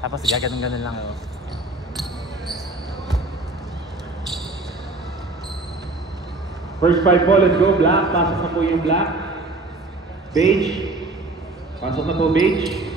Tapos ganun-ganun lang. First 5 po, let's go. Black, pasok na po yung black. Beige. Pasok na po beige.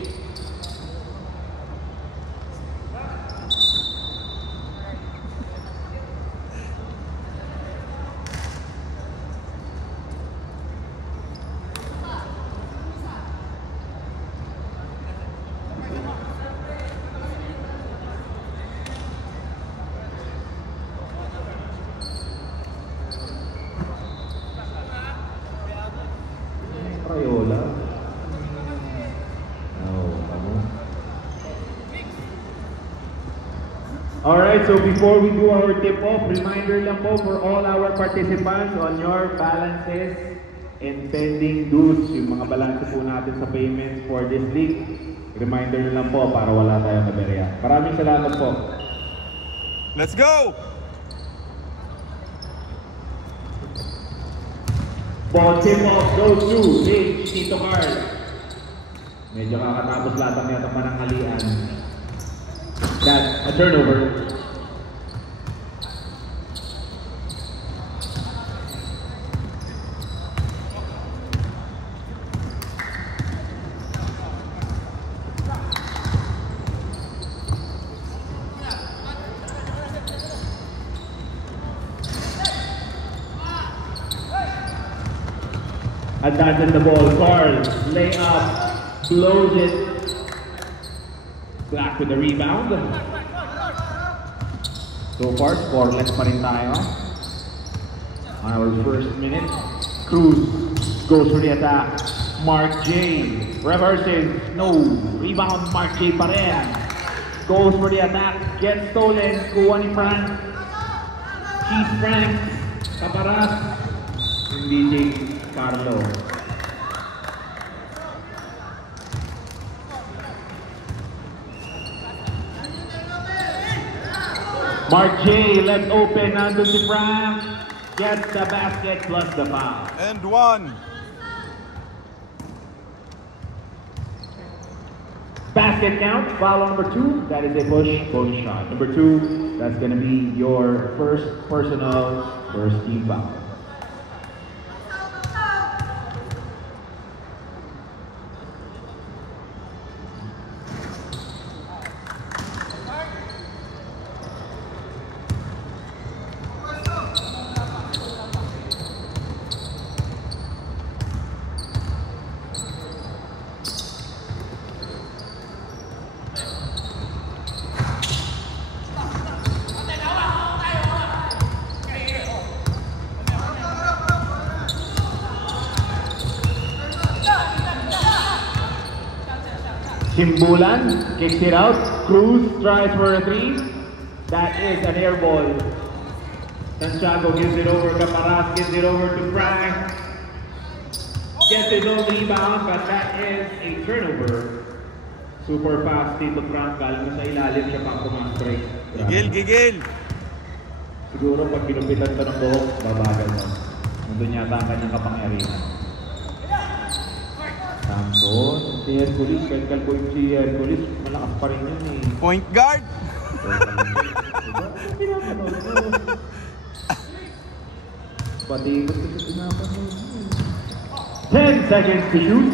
Crayola. Alright, so before we do our tip-off, reminder lang po for all our participants on your balances and pending dues, yung mga balances po natin sa payments for this league. Reminder lang po para wala tayong naberya. Maraming salamat po. Let's go! Ball tip-off goes to Dave Tito Carl. Medyo kakatapos latang yata mananghalian. That's a turnover. Advances the ball. Carl, lay up, blows it. Black with the rebound. So far, scoreless pa rin tayo. On our first minute, Cruz goes for the attack. Mark J reverses. No, rebound. Mark J pa rin. Goes for the attack. Gets stolen. Kuha ni Frank. Cheese Frank. Kaparas. Hindi Jake Carlo. Mark J left open, nandun si Frank, gets the basket plus the foul. And one. Basket count, foul number 2, that is a push, bonus shot. Number 2, that's gonna be your first personal, first team foul. Simbulan kicks it out. Cruz tries for a 3. That is an air ball. Santiago gives it over. Caparas gives it over to Frank. Gets his own rebound, but that is a turnover. Super fast Tito Frank. Galing sa ilalim siya pang pumasok. Gigil! Siguro pag pinupitan ka ng buhok, babagal mo. Nandun yata ang kanyang kapangyarihan. Samson, si Hercules, kahit kalkuin si Hercules, malakas pa rin yun eh. Point guard! Pati gusto ko pinapanood. 10 seconds to shoot.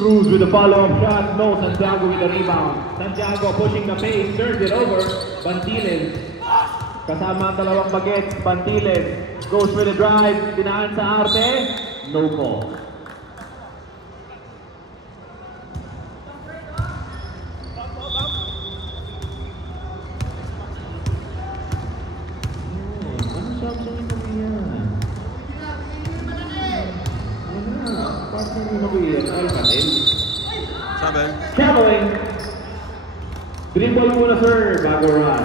Cruz with the follow-up shot. No, Santiago with the rebound. Santiago pushing the pace, turns it over. Bantiles. Kasama ang dalawang bagets. Bantiles goes for the drive. Dinaan sa arte. No call. Traveling. Dribble muna sir, bago run.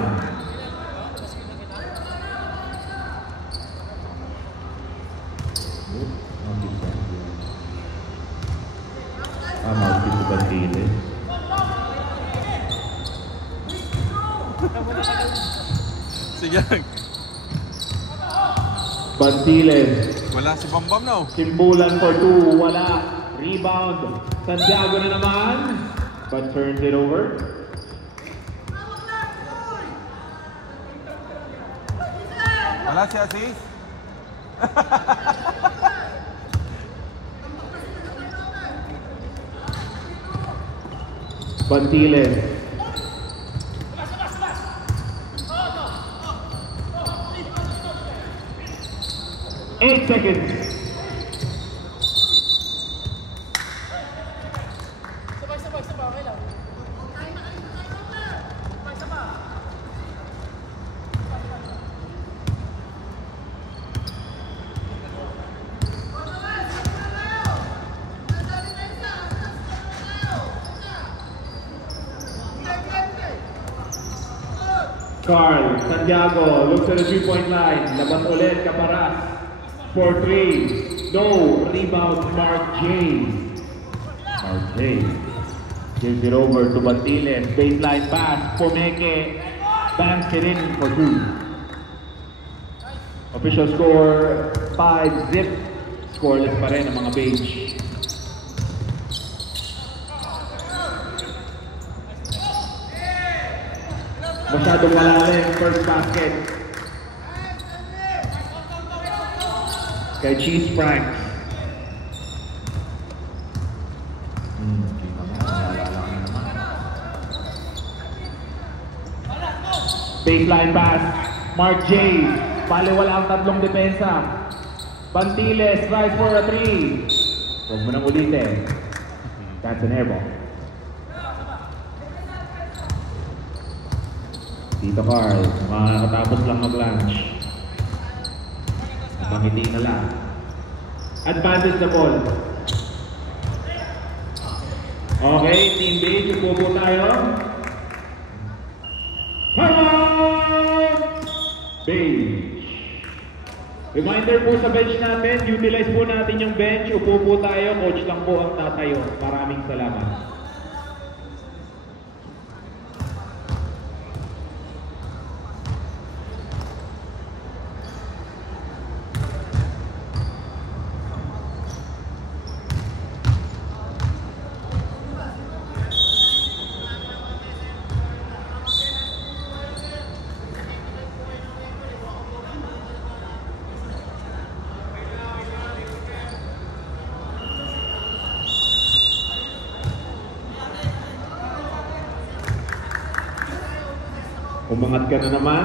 Mauti si Bantiles. Sige. Bantiles. Wala si Bambam now. Simbulan for 2, wala. Rebound. Santiago na naman. But turns it over. Wala si Aziz? Bantiles. 8 seconds. Carl Santiago looks at the 3-point line. Labas ulit, Caparas. For 3. No. Rebound, Mark J. Mark J. Gives it over to Bantiles. Baseline pass. Pomeke banks it in for 2. Official score 5-zip. Scoreless pa rin ang mga Beige. Masyadong malalim, first basket. Kay Cheese Franks. Baseline pass, Mark J. Baliwala ang tatlong depensa. Bantiles tries for a 3. Huwag mo nang ulitin. That's an airball. Tito Carl, makakatapos lang mag-lunch. Pangiti na lang. Advantage na ball. Okay, Team Beige, upo tayo. Beige. Reminder po sa bench natin, utilize po natin yung bench. Upo po tayo, coach lang po ang tatayo. Maraming salamat. Umangat ka na naman.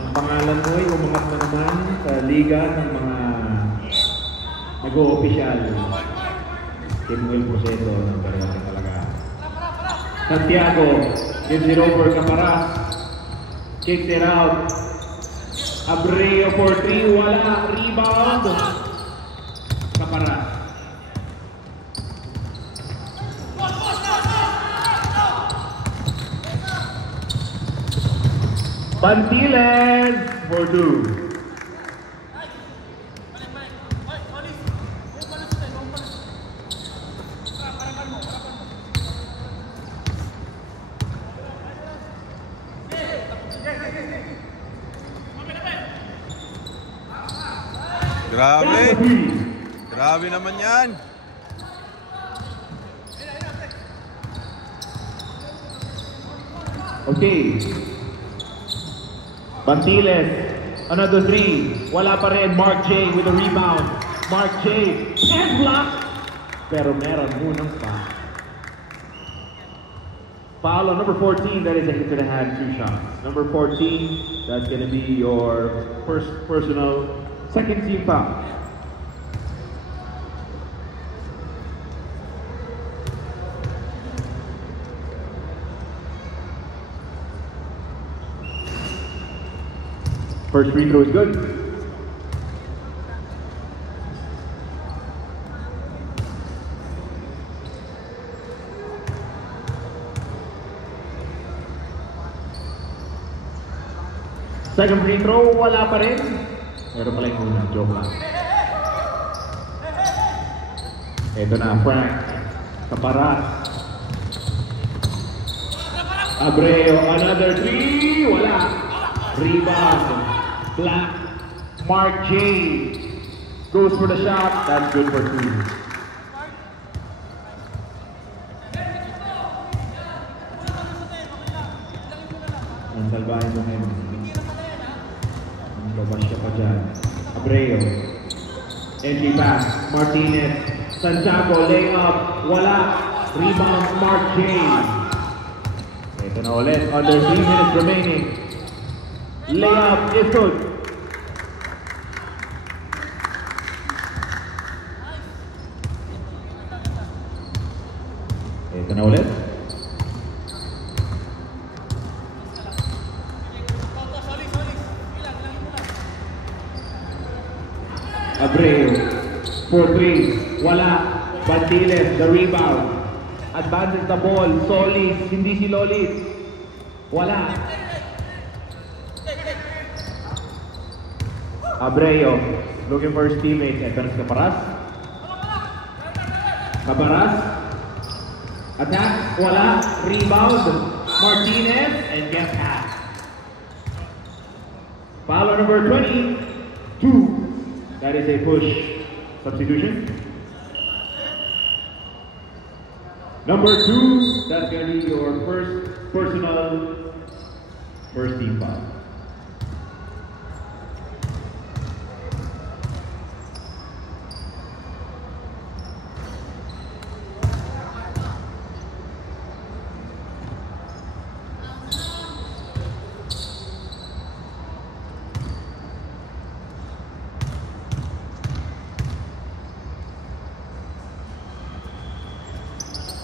Ang pangalan mo ay umangat na naman sa liga ng mga nag-o-official. Team Will Proceso ng dalawa talaga. Santiago gives it over, Caparas. Kicks it out. Abreu for 3. Wala. Rebound. Caparas. Bantiles for 2. Grabe. Grabe naman yan. Okay. Bantiles, another 3. Wala pa rin. Mark J with a rebound. Mark J, and block. Pero meron munang pa. Foul on number 14, that is a hit to the hand, 2 shots. Number 14, that's going to be your first personal second team foul. First free throw is good. Second free throw, wala pa rin. Meron pala yung una, joke lang. Ito na, Frank. Caparas. Abreu, another 3, wala. Rebound. Black. Mark J goes for the shot. That's good for 2. Ang salbahin mo ngayon. Ang babas siya pa dyan. Abreu. Entry pass. Martinez. Santiago. Layup. Wala. Rebound. Mark J. Ito na ulit. Under 3 minutes remaining. Layup is good. Ito na ulit. Abreu, 4-3, wala, Bandiles, the rebound, advances the ball, Solis, hindi si Lolis, wala. Abreu, looking for his teammates, ito na si Caparas. Caparas, attack, wala, rebound, Martinez, and get pass. Foul number 22. That is a push substitution. Number 2, that's going to be your first team foul.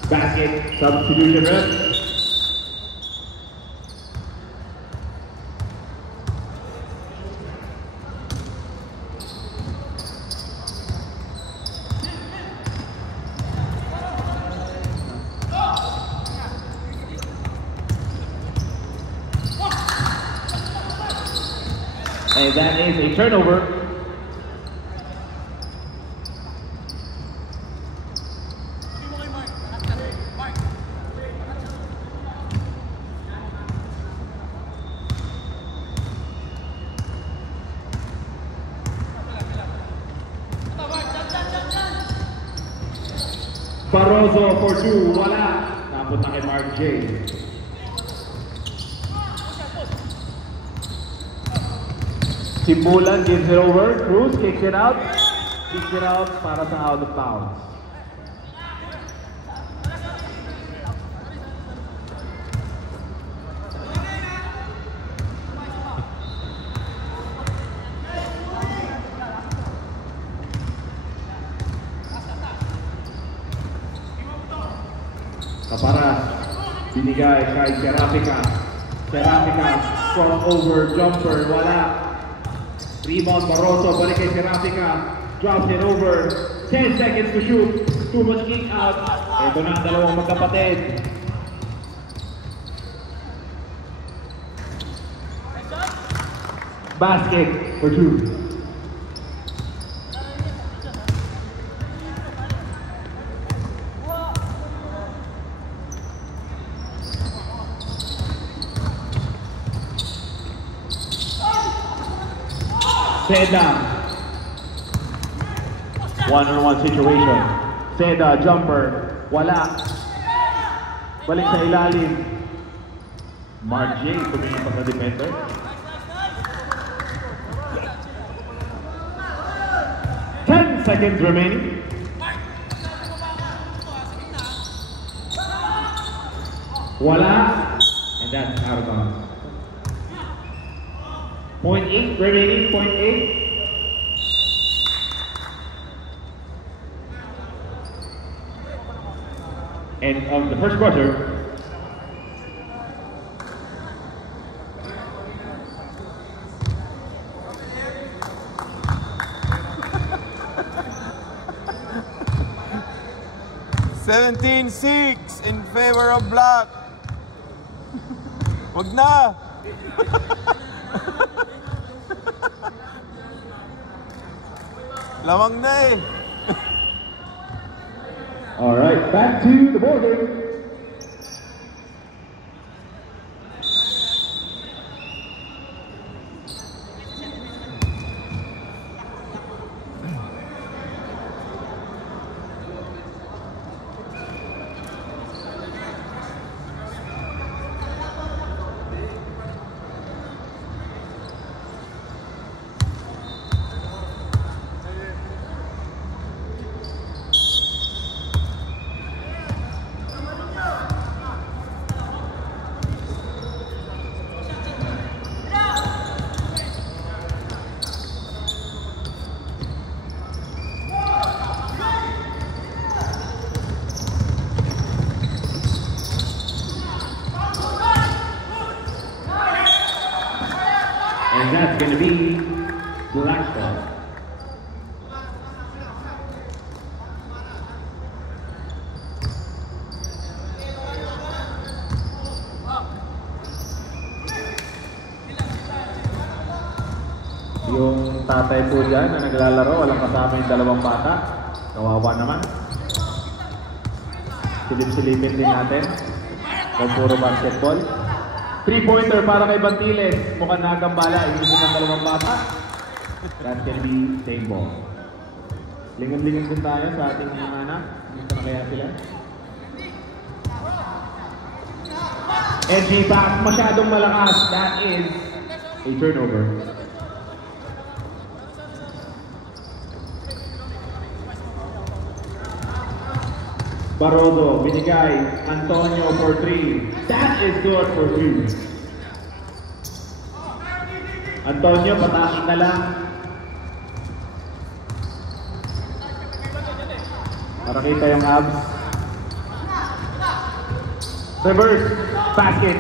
Basket substitution rep. And that is a turnover. Barroso for 2, wala. Napunta kay Mark J. Simbulan gives it over. Cruz kicks it out. Kicks it out para sa out of bounds. Caparas, binigay kay Serafica. Serafica, crossover, jumper, wala. Rebound, Barroso, balik kay Serafica. Drops it over. 10 seconds to shoot. Too much kick out. Ito na ang dalawang magkapatid. Basket for 2. Seda. One-on-one situation. Seda, jumper. Wala. Balik sa ilalim. Mark J. Tumingin pa sa defender. Seconds remaining. Wala. And that's out of bounds. 0.8 remaining, 0.8. And of the first quarter, $17-6 in favor of black. Wag na. Lamang na eh. All right, back to the border. And that's going to be Blackstone. Yung tatay po dyan na naglalaro, walang kasama yung dalawang bata. Kawawa naman. Silip-silipin din natin. Kung puro basketball. 3-pointer para kay Bantiles. Mukhang nagambala. Inisip ng dalawang bata. That's gonna be same ball. Lingon-lingon din tayo sa ating mga anak. Dito na kaya sila. Edgy back. Masyadong malakas. That is a turnover. Barodo, binigay, Antonio for 3. That is good for 3. Antonio, patakin na lang. Para kita yung abs. Reverse, basket.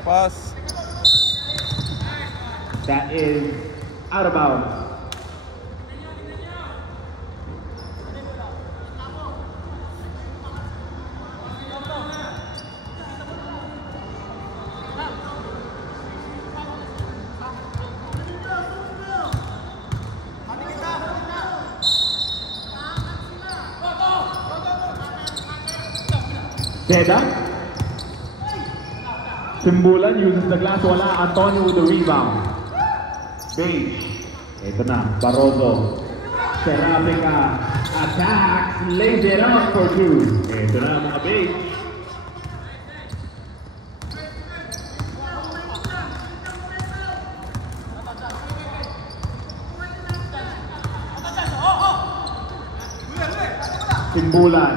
Pass. That is out of bounds. Seda. Simbulan uses the glass. Wala. Antonio with the rebound. Beige. Ito na. Barodo. Serapica. Attacks. Lays it up for 2. Ito na mga Beige. Simbulan.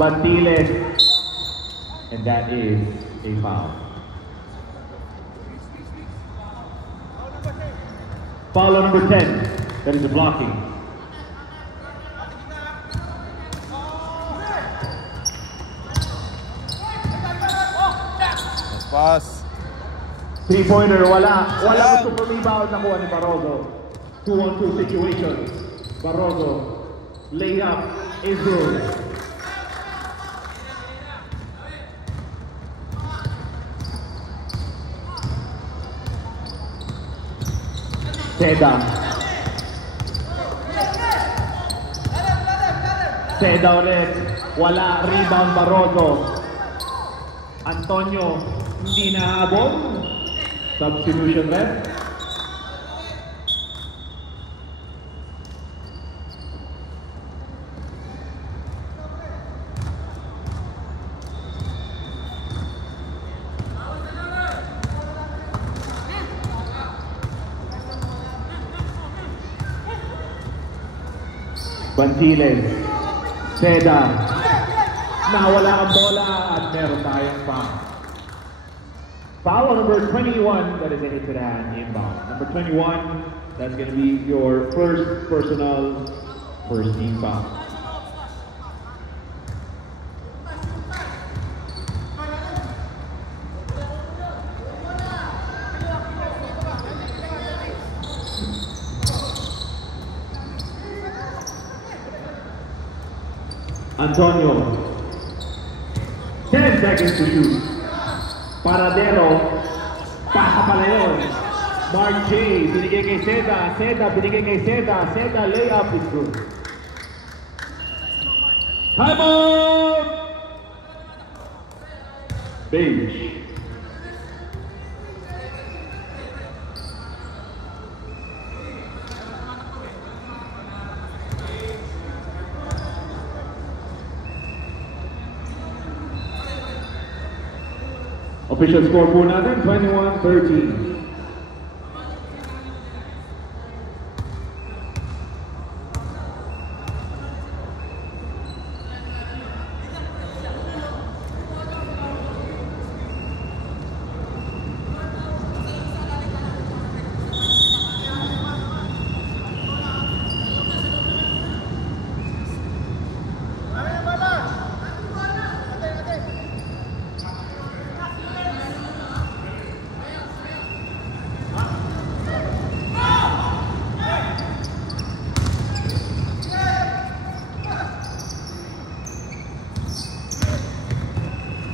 Bantiles. And that is a foul. Foul on number 10. That is a blocking. Pass. 3-pointer, wala. Wala gusto for rebound. Nakuha ni Barodo. 2-on-2 situation. Barodo. Layup is good. Seda. Seda ulit. Wala. Rebound Barodo. Antonio. Hindi nahabol. Substitution ref. Bantiles, Seda, nawala ang bola at meron tayong foul. Foul on number 21, that is a hit to the hand, inbound. Number 21, that's going to be your first personal, first team foul. Antonio, 10 seconds to shoot. Paradero, pasa pala yun. Mark J, binigay kay Seda. Seda, binigay kay Seda. Seda, layup is good. Time out! Beige. Official score po natin, 21-13.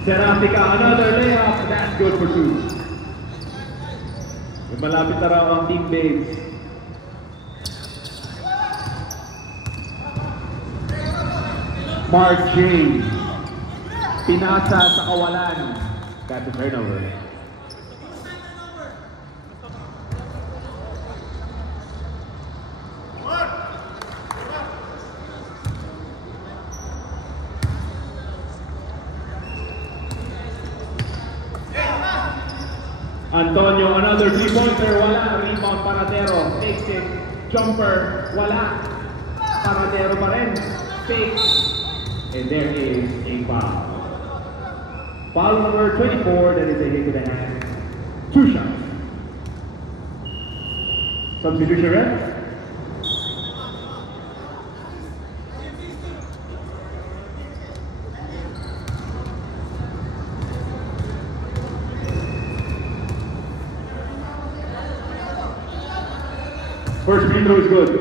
Ceramica, another layup. That's good for 2. Malapit na raw ang team babes. Mark J. Pinasa sa kawalan. That's a turnover. Antonio, another 3-pointer, wala. Rebound, Paradero, takes it. Jumper, wala. Paradero pa rin. Fake. And there is a foul. Foul number 24, that is a hit to the hand. 2 shots. Substitution red. First free throw is good.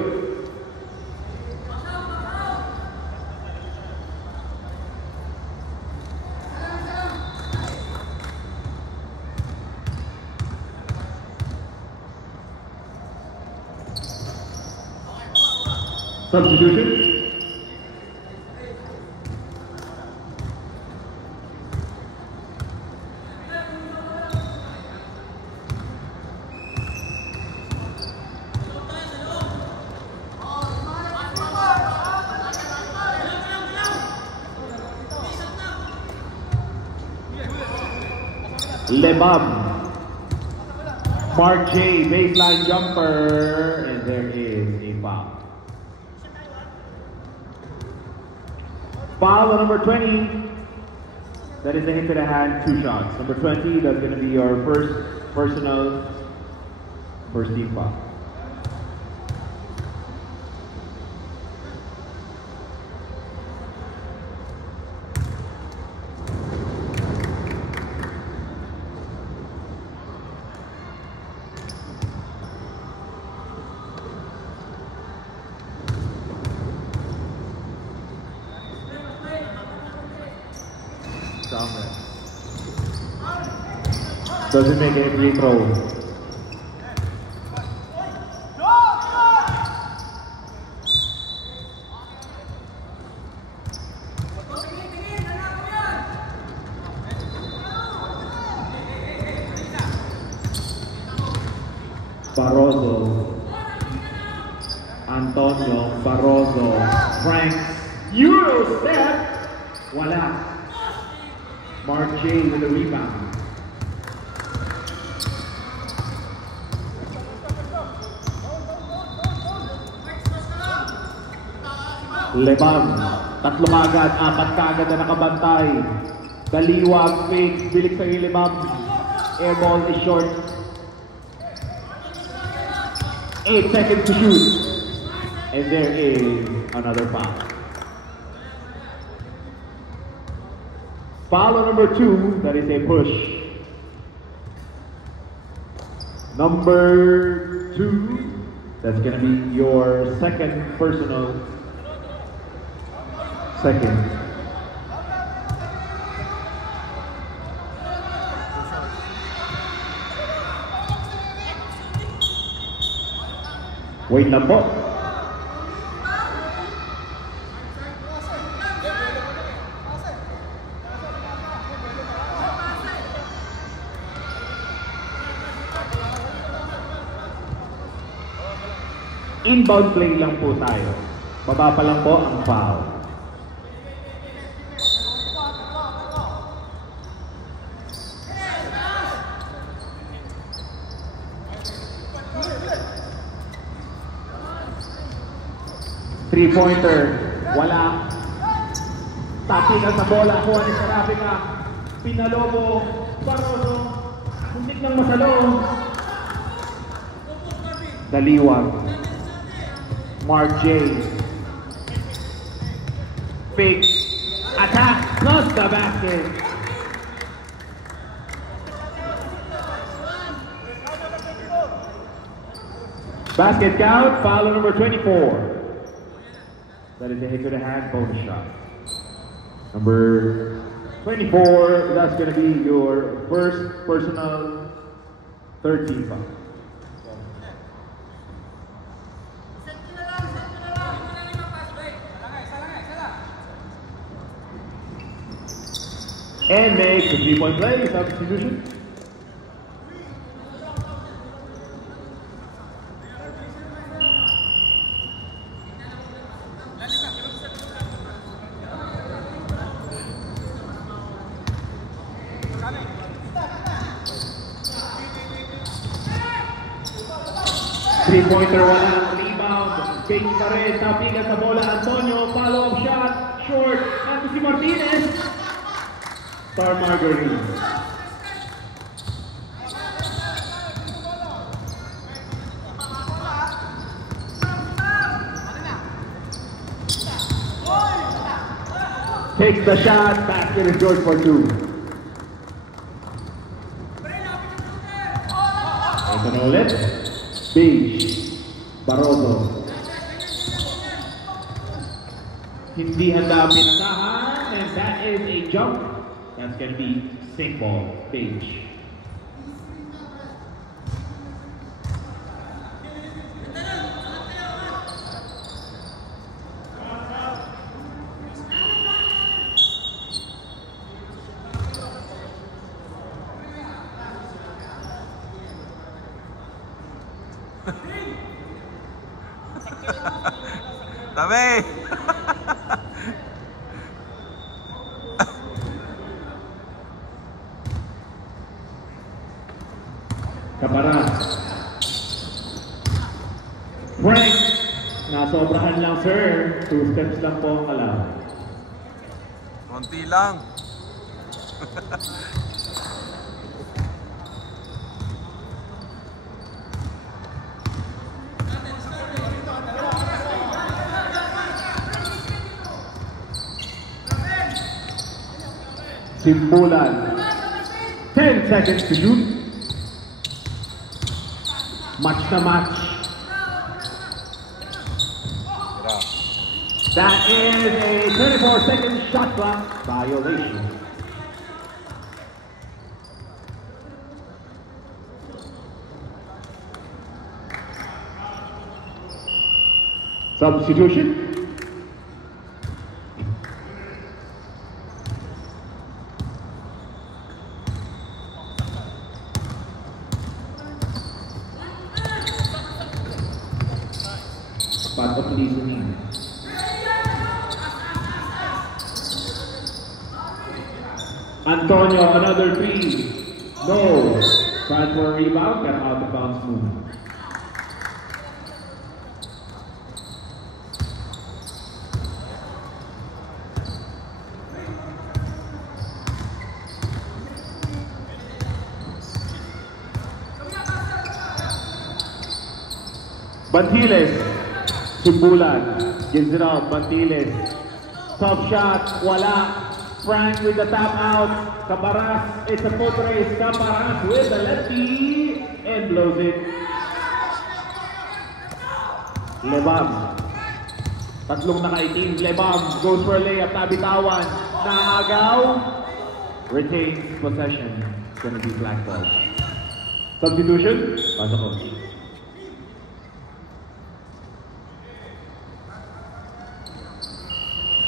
Substitution. Lebab, Mark J, baseline jumper, and there is a foul. Foul number 20, that is a hit to the hand, 2 shots. Number 20, that's going to be your first personal, first team foul. Doesn't make any free throw. Barroso, Antonio, Barroso, Frank, Euro step, wala. Mark J with the rebound. Lebab, 3 kagad, 4 kagad na nakabantay. Daliwag, fake, bilik sa Lebab. Air ball is short. 8 seconds to shoot. And there is another foul. Foul number 2, that is a push. Number 2, that's gonna be your second personal. Second. Wait lang po. Inbound play lang po tayo. Baba pa lang po ang foul. Three-pointer, wala. Tapikan sa bola, kuha ni Ceramica. Pinalobo, Barroso, muntik ng masalong. Daliwag, Mark J. Fake, attack, plus the basket. Basket count, foul number 24. That is a hit to the hand, bonus shot. Number 24, that's going to be your first personal third team foul. And makes the 3-point play, substitution. Three-pointer, walang rebound. Big pa rin, tapigan sa bola. Antonio, follow-up shot, short. At si Martinez. Star Margarine. Takes the shot, basket is good for two. Ito na ulit. Beige, Barroso. Hindi handa pinasahan, and that is a jump. That's going to be sink ball, Beige. Tabi! Kaparas. Frank. Nasobrahan lang, sir. 2 steps lang po ang alam. Konti lang. Simbulan. 10 seconds to shoot. Match na match. That is a 24-second shot clock violation. Substitution. Part of listening. Antonio, another three. No. Transfer rebound, got out of bounds move. Bantiles, Simbulan, gives it out, Bantiles. Tough shot, wala. Frank with the tap out. Caparas, it's a foot race. Caparas with the lefty and blows it. Lebam. Tatlong nakaitim. Lebam goes for a layup. Nabitawan. Naagaw. Retains possession. It's gonna be black ball. Substitution. Pasa coach.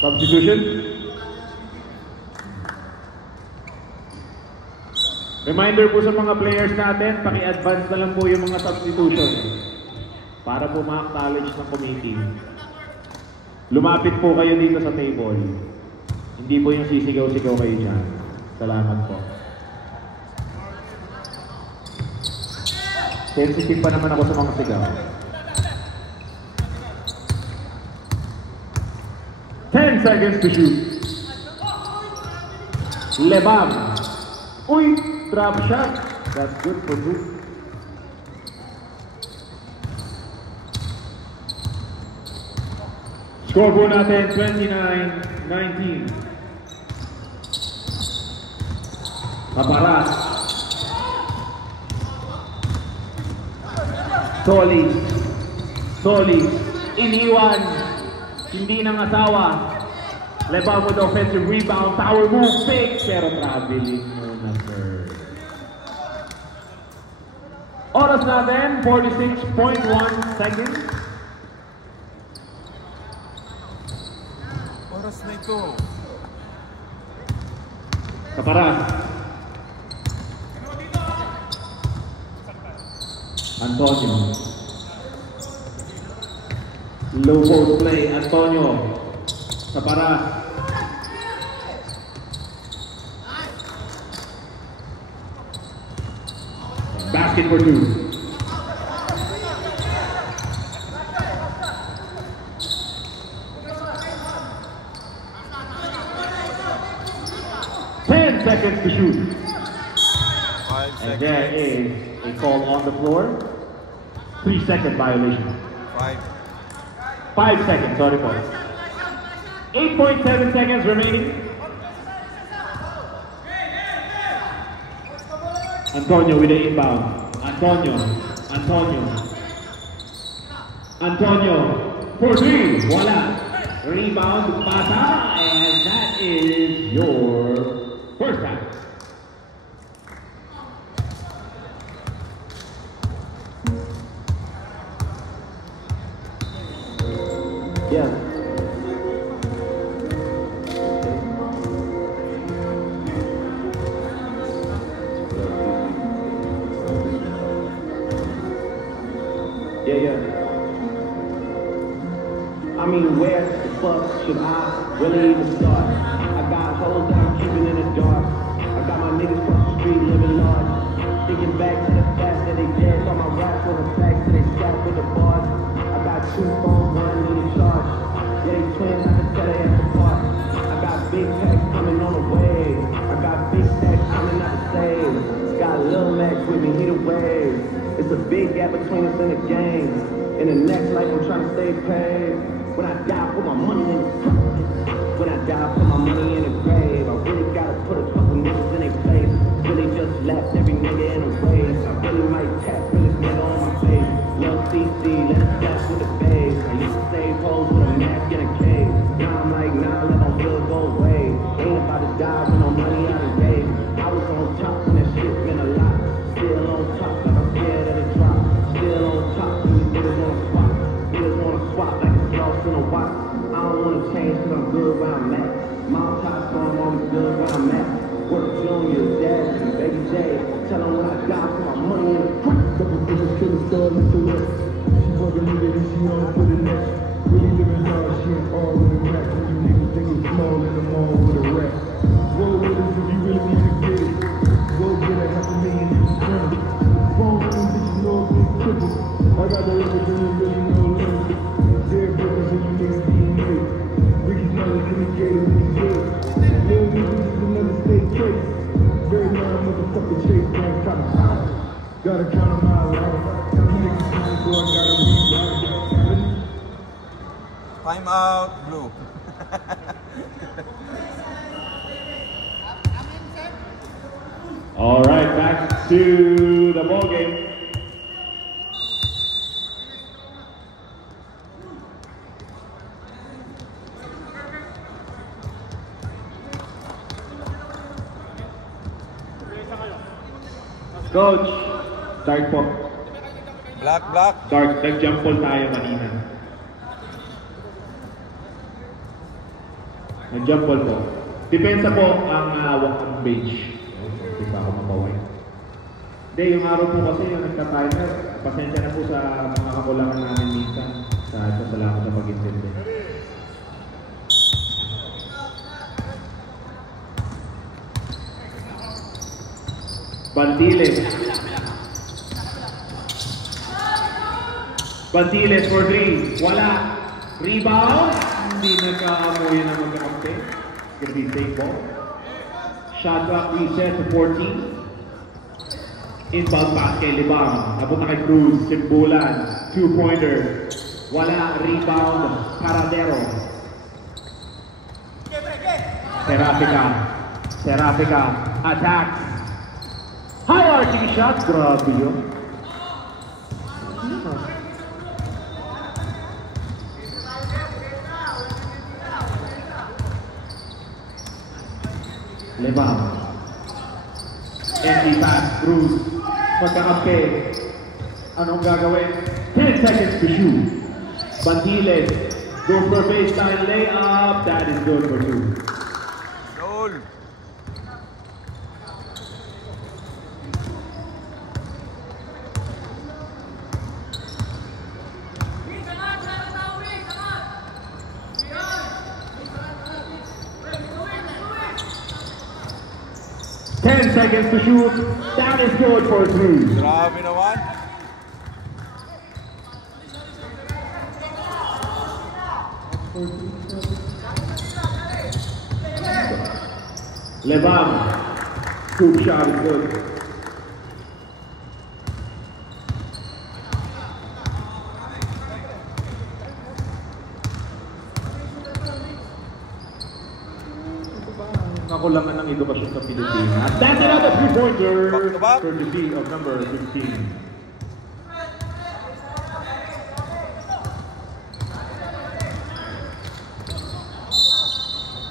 Substitution. Reminder po sa mga players natin, paki-advance na lang po yung mga substitution para po ma-acknowledge ng committee. Lumapit po kayo dito sa table. Hindi po yung sisigaw-sigaw kayo dyan. Salamat po. Sensitive pa naman ako sa mga sigaw. 10 seconds to shoot. Lebam. Uy! Drop shot. That's good for two. Score po natin 29-19. Caparas. Solis. Iniwan. Hindi nang asawa. Lebang with the offensive rebound. Power move. Fake. Pero traveling muna, sir. Oras natin, 46.1 seconds. Oras na ito. Kaparas. Antonio. Low post play. Antonio. Kaparas. Basket for two. Seconds to shoot. 5 seconds. And there is a call on the floor. 3-second violation. 5 seconds, sorry po. 8.7 seconds remaining. Antonio with the inbound. Antonio for three. Voila. Rebound, pasa, and that is your first time. Yeah. Yeah. I mean, where the fuck should I really even start? I got hoes that I'm keeping in the dark. I got my niggas across the street living large. Thinking back to the fact that they dead. All my raps on the facts that they strapped with the bars. I got 2 phones, 1 in charge. Yeah, they twins, I can tell they at the park. I got big packs coming on the way. I got big stacks coming out the save. Got Lil Max with me, he the wave. It's a big gap between us and the game. In the next life, I'm trying to stay paid. When I die, put my money in the grave. When I die, put my money in the grave. I really gotta put a couple niggas in their place. Really just left every nigga in a race. I really might tap this nigga on my face. Lil CC, let it slap with the bass. I used to save hoes with a mask in a cave. Now I'm like, nah, let my will go away. Ain't about to die with no money out of gave. I was on top when that shit meant a lot. Still on top, like I'm scared of the drop. Still on top, when these niggas wanna swap. Niggas wanna swap like it's lost in a watch. I don't wanna change cause I'm good where I'm at. Mom top, so I'm always good where I'm at. Work Junior, Dash, and Baby J. Tell them when I die, put my money in the front. Couple bitches killing stars in the west. She fuck a nigga and she on for the next. Really living large, she ain't all with a Mac. And you niggas think it's small in the mall with a rap. Roll with us if you really wanna get it. Go get a $500,000 in the front. Phone with them bitches know a big triple. I got the records and you really no limit. Dead brothers and you niggas DNA. Ricky's knowledge in the gate when he's dead. Lil niggas is another state case. Very now motherfucker chase gang top power. Gotta count on my life. You niggas trying so I gotta rewrite. Time out, Blue. All right, back to the ball game. Coach, start po. Black. Start, nag-jump ball tayo kanina. Nag-jump ball po. Depensa po ang hawak ng bench. Hindi pa ako mapaway. Hindi, yung araw po kasi yung nagka-timer. Pasensya na po sa mga kakulangan namin minsan. Salamat sa pag-intindi. Bantiles for 3. Wala. Rebound. Hindi nagkaamuyan ng magkakampi. It's gonna be safe ball. Shot clock reset to 14. Inbound pass kay Libang. Napunta kay Cruz. Simbulan. 2-pointer. Wala. Rebound. Paradero. Serafica. Attack. High arching shot. Grabe yun. Lebam. Empty pass, Cruz. Magkakampi. Anong gagawin? 10 seconds to shoot. Bandiles. Goes for baseline layup. That is good for 2. Goal. Seconds to shoot. That is good for 3. Grabe naman. Lebam. Scoop shot is good. Kakulangan ng edukasyon sa Pilipinas. That's another 3-pointer. Courtesy of number 15.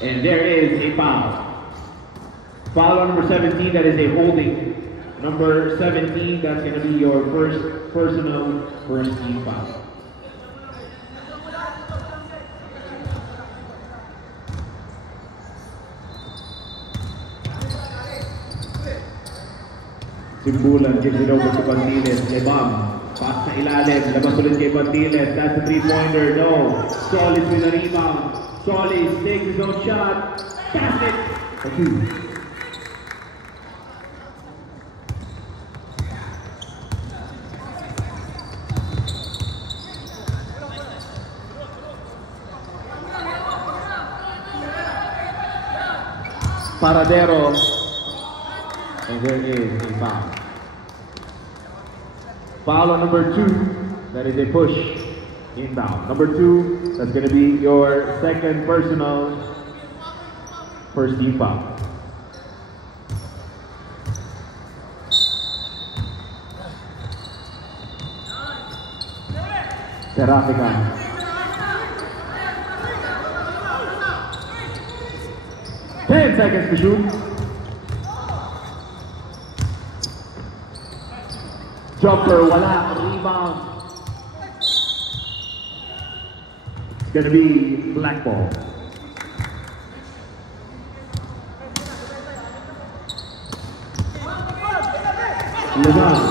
And there is a foul. Foul on number 17, that is a holding. Number 17, that's going to be your first personal first team foul. Simbulan, gives it over to Bandiles. Lebam. Pass na ilalim. Labas ulit kay Bandiles. That's a 3-pointer. No. Solis with a rebound. Solis takes his own shot. Cast it. For 2. Paradero. And there is a foul. Foul on number 2, that is a push inbound. Number 2, that's going to be your second personal first team foul. Serafica. Ten seconds to shoot. Jumper, wala, rebound. It's gonna be black ball. Lebam.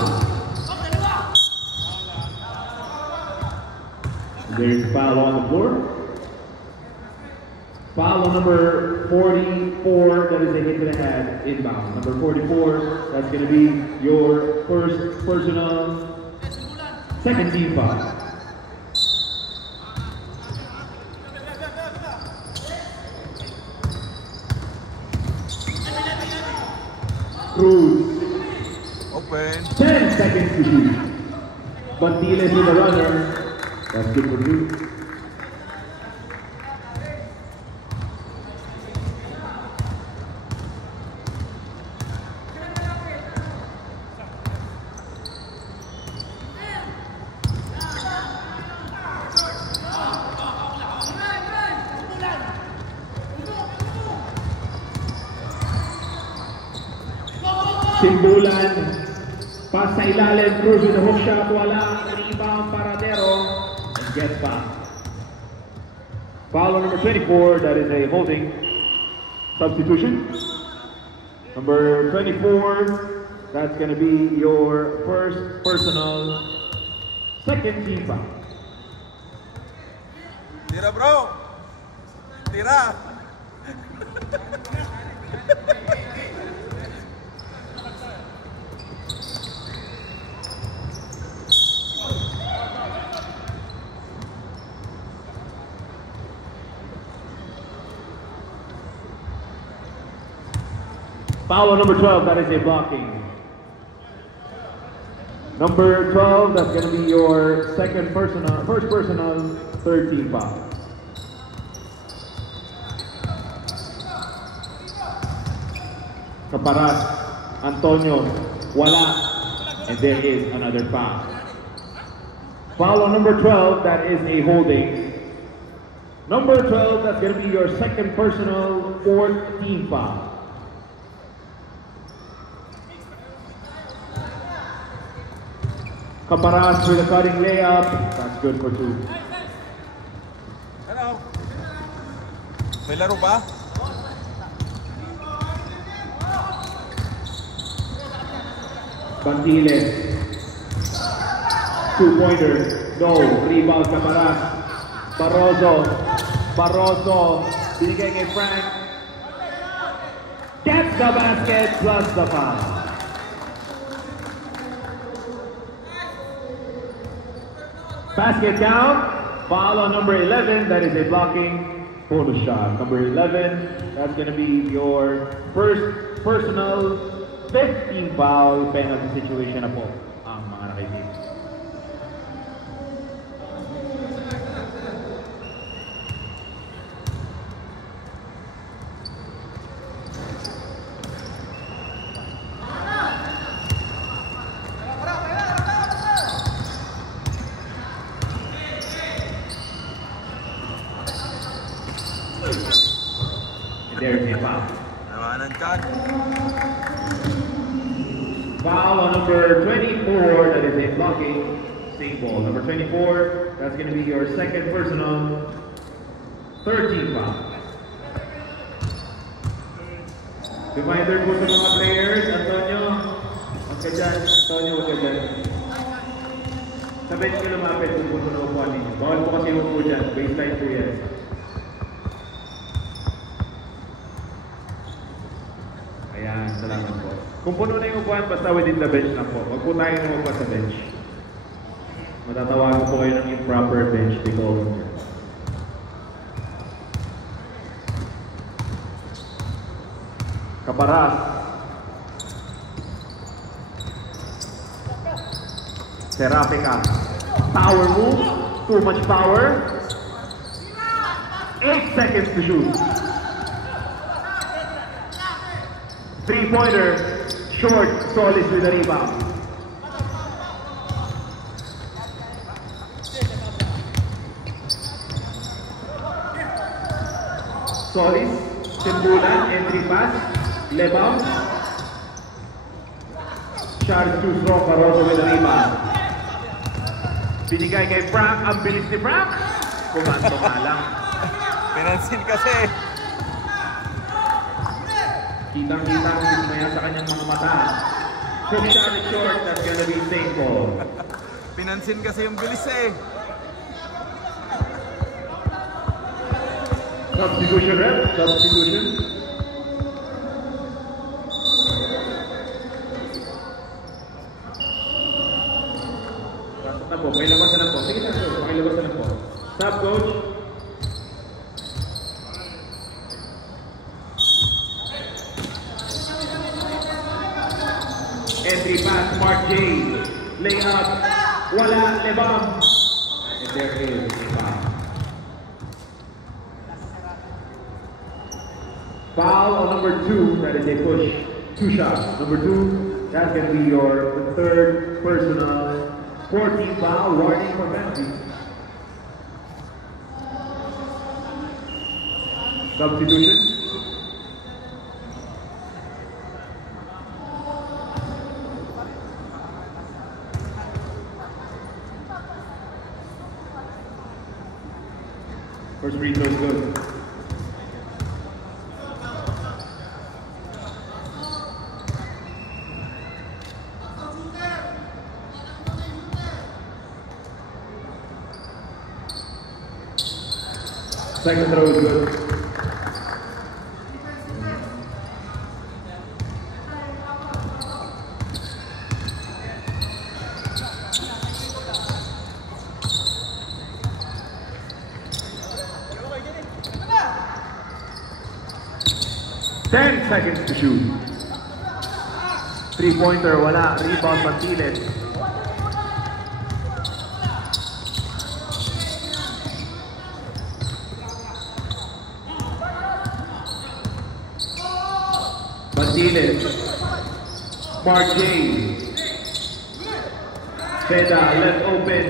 There's a foul on the floor. Foul on number 44, that is a hit to the head, inbound. Number 44, that's going to be your first personal second team foul. Cruz. Open. 10 seconds to shoot. Bandiles with the runner. That's good for 2. Simbulan, pass sa ilalim, Cruz with the hook shot, wala, rebound, Paradero, and gets back. Foul on number 24, that is a holding substitution. Number 24, that's going to be your first personal second team foul. Tira bro! Tira! Foul on number 12, that is a blocking. Number 12, that's going to be your first personal, third team foul. Caparas, Antonio, wala, and there is another foul. Foul on number 12, that is a holding. Number 12, that's going to be your second personal, fourth team foul. Caparas with a cutting layup. That's good for 2. Ano? May laro ba? Bantiles. 2-pointer. No. Rebound Caparas. Barroso. Binigay kay Frank. Gets the basket plus the foul. Basket count. Foul on number 11. That is a blocking bonus shot. Number 11. That's going to be your first personal 15 foul penalty situation na po ang mga nakaibigan. There's a foul. Nawanan ka. Foul on number 24, that is a blocking same ball. Number 24, that's going to be your second personal 13 foul. Reminder po sa mga players, Antonio, huwag ka dyan. Antonio, huwag ka dyan. Sabay nyo lumapit kung po na upuan ninyo. Bawal po kasi upo dyan. Baseline po yan. Ayan, salamat po. Kung puno na yung upuan, basta within the bench lang po. Huwag po tayo na upuan sa bench. Matatawagan po kayo ng improper bench takeover. Caparas. Serafica. Power move. Too much power. 8 seconds to shoot. 3-pointer. Short. Solis with the rebound. Solis. Simbulan. Entry pass. Lebam. Charles Tusro. Barroso with the rebound. Binigay kay Frank. Ang bilis ni Frank. Kumanto nga lang. Pinansin kasi. Kitang-kita ang dismaya sa kanyang mga mata. Hook shot is short. That's gonna be safe ball. Pinansin kasi yung bilis eh. Substitution, rep. Substitution. Basta po. Pakilabasan lang po. Sige na po. Pakilabasan lang po. Stop, coach. Entry pass, Mark J. Layup. Wala. Lebam. And there is a foul. Foul on number 2, that is a push. 2 shots. Number 2, that's going to be your third personal 14 foul, warning for penalty. Substitution. First free throw is good. Second throw is good. Ten seconds to shoot. 3-pointer, wala. Rebound, Bantiles. Bantiles. Mark J. Feda, left open.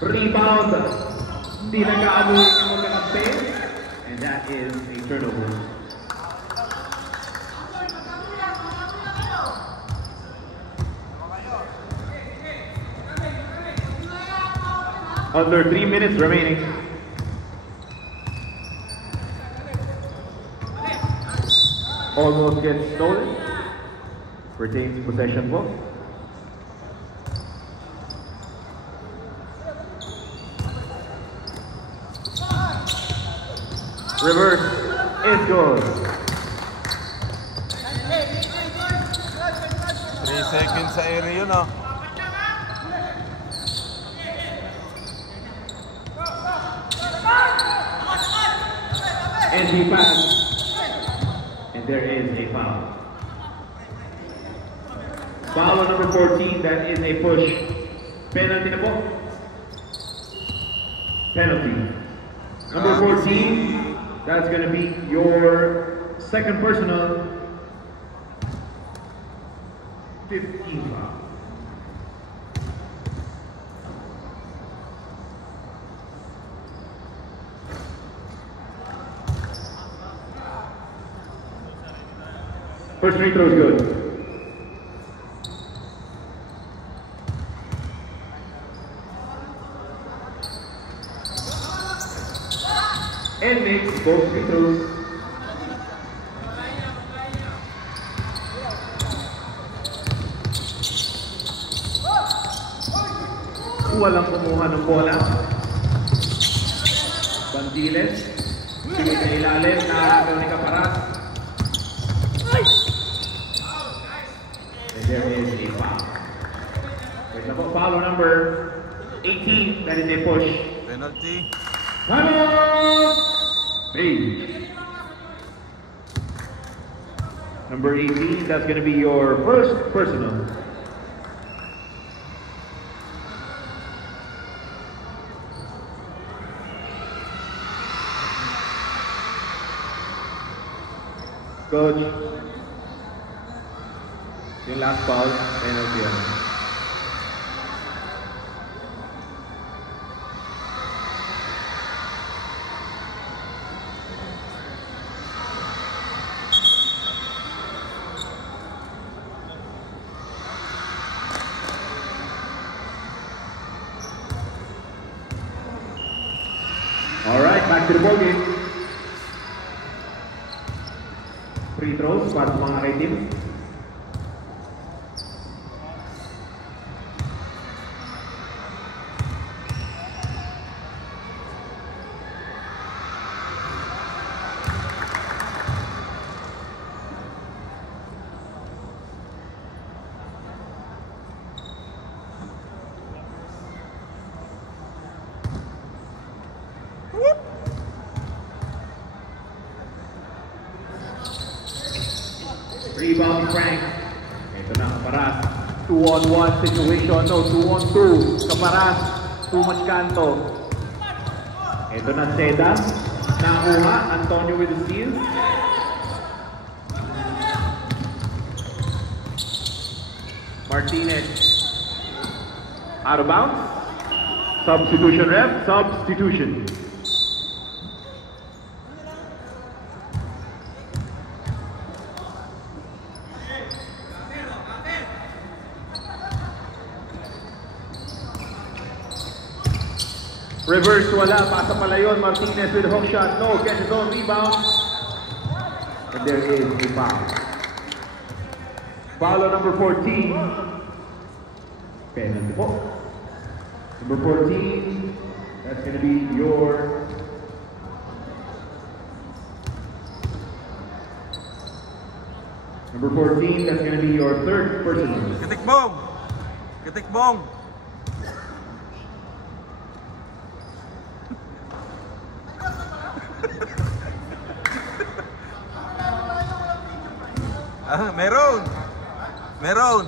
Rebound. Hindi nag-aamoy yung magkakampi. And that is a turnover. Under 3 minutes remaining. Almost gets stolen. Retains possession ball. Reverse is good. 3 seconds sa area yun, oh. And he passed. And there is a foul. Foul on number 14, that is a push. Penalty na po. Penalty. Number 14, that's going to be your second personal. 15 foul. First free throw is good. And makes both free throws. Walang kumuha ng bola. Bandiles. Sige sa ilalim na Veronica Paras. And there is a foul. There's a foul number 18. That is a push. Penalty. Timeout! 3. Number 18, that's going to be your first personal. Coach, yung last foul, penalty yan. Alright, back to the ball game. Free throws para sa mga kay team. Rebound Frank. Ito na, Kaparas. 2-on-1 situation. No, 2-on-2. Kaparas. Too much kanto. Ito na, Seda. Nakuha. Antonio with the steal. Martinez. Out of bounds. Substitution, ref. Substitution. Reverse, wala. Pasa pala yun. Martinez with hook shot. No, gets his own rebound. And there is a foul. Foul on number 14. Penalty po. Number 14. That's going to be your... Number 14, that's going to be your third person. Kitikbong! Kitikbong! Meron! Meron!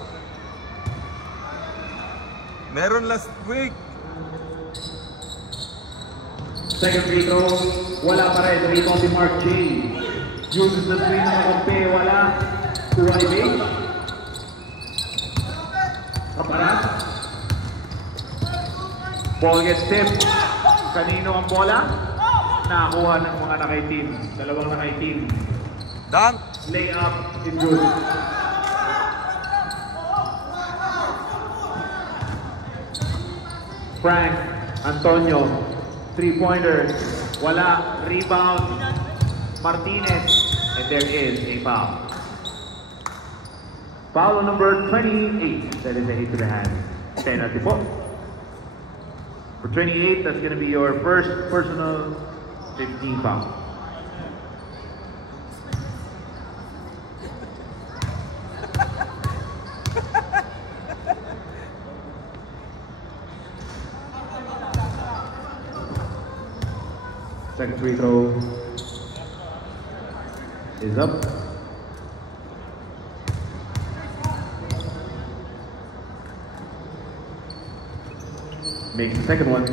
Meron last week! Second free throw, wala pa rin. Rebound si Mark J. Uses the screen ng Magpe, wala. Kuha ni Bage. Kaparas. Ball gets tipped. Kanino ang bola? Nakakuha ng mga nakay-team. Dalawang nakay-team. Dunk! Layup is good. Frank Antonio, 3-pointer. Wala. Rebound. Martinez. And there is a foul. Foul number 28. That is a hit to the hand. Penalty po. For 28, that's going to be your first personal 15 foul. Second free throw is up. Makes the second one.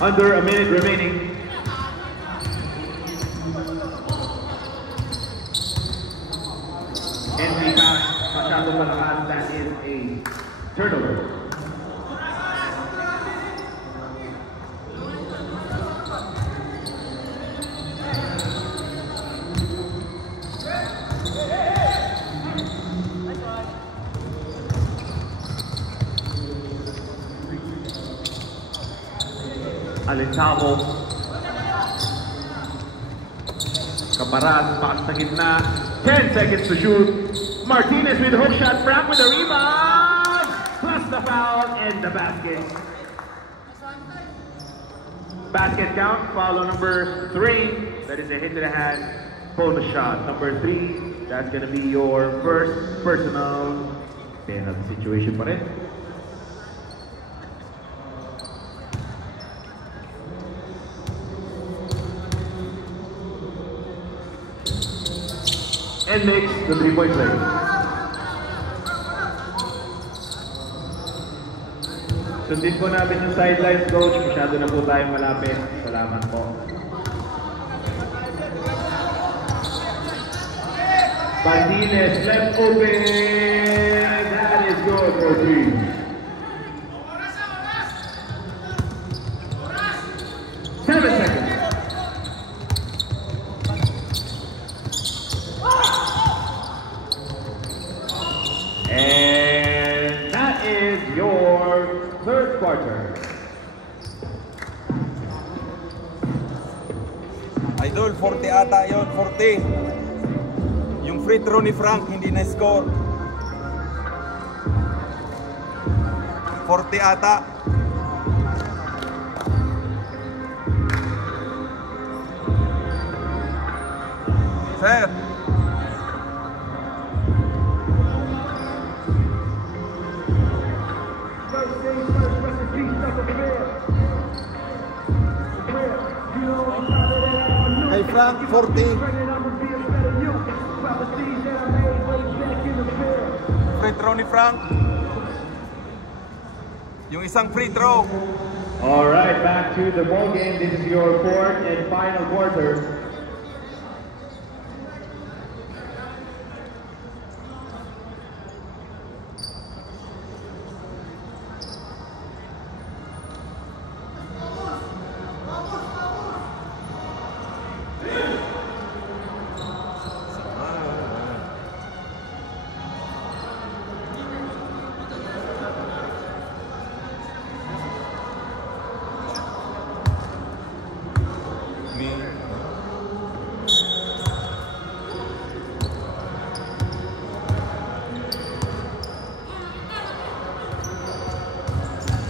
Under a minute remaining. Entry pass, masyado malakas. That is a turnover. Alentavo. Caparaz, pass sa gitna. 10 seconds to shoot. Martinez with the hook shot. Frank with the rebound. Plus the foul and the basket. Basket count. Foul on number 3. That is a hit to the hand. Bonus shot. Number 3. That's going to be your first personal penalty situation pa rin. And makes the 3-point play. Sundin po namin yung sidelines, coach. Masyado na po tayong malapit. Salamat po. Martinez left open. That is good for 3. And that is your third quarter. Idol, 40 ata yun, 40. Yung free throw ni Frank hindi na-score. 40 ata. Sir. Hey Frank, 40. Free throw ni Frank. Yung isang free throw. All right, back to the ball game. This is your fourth and final quarter.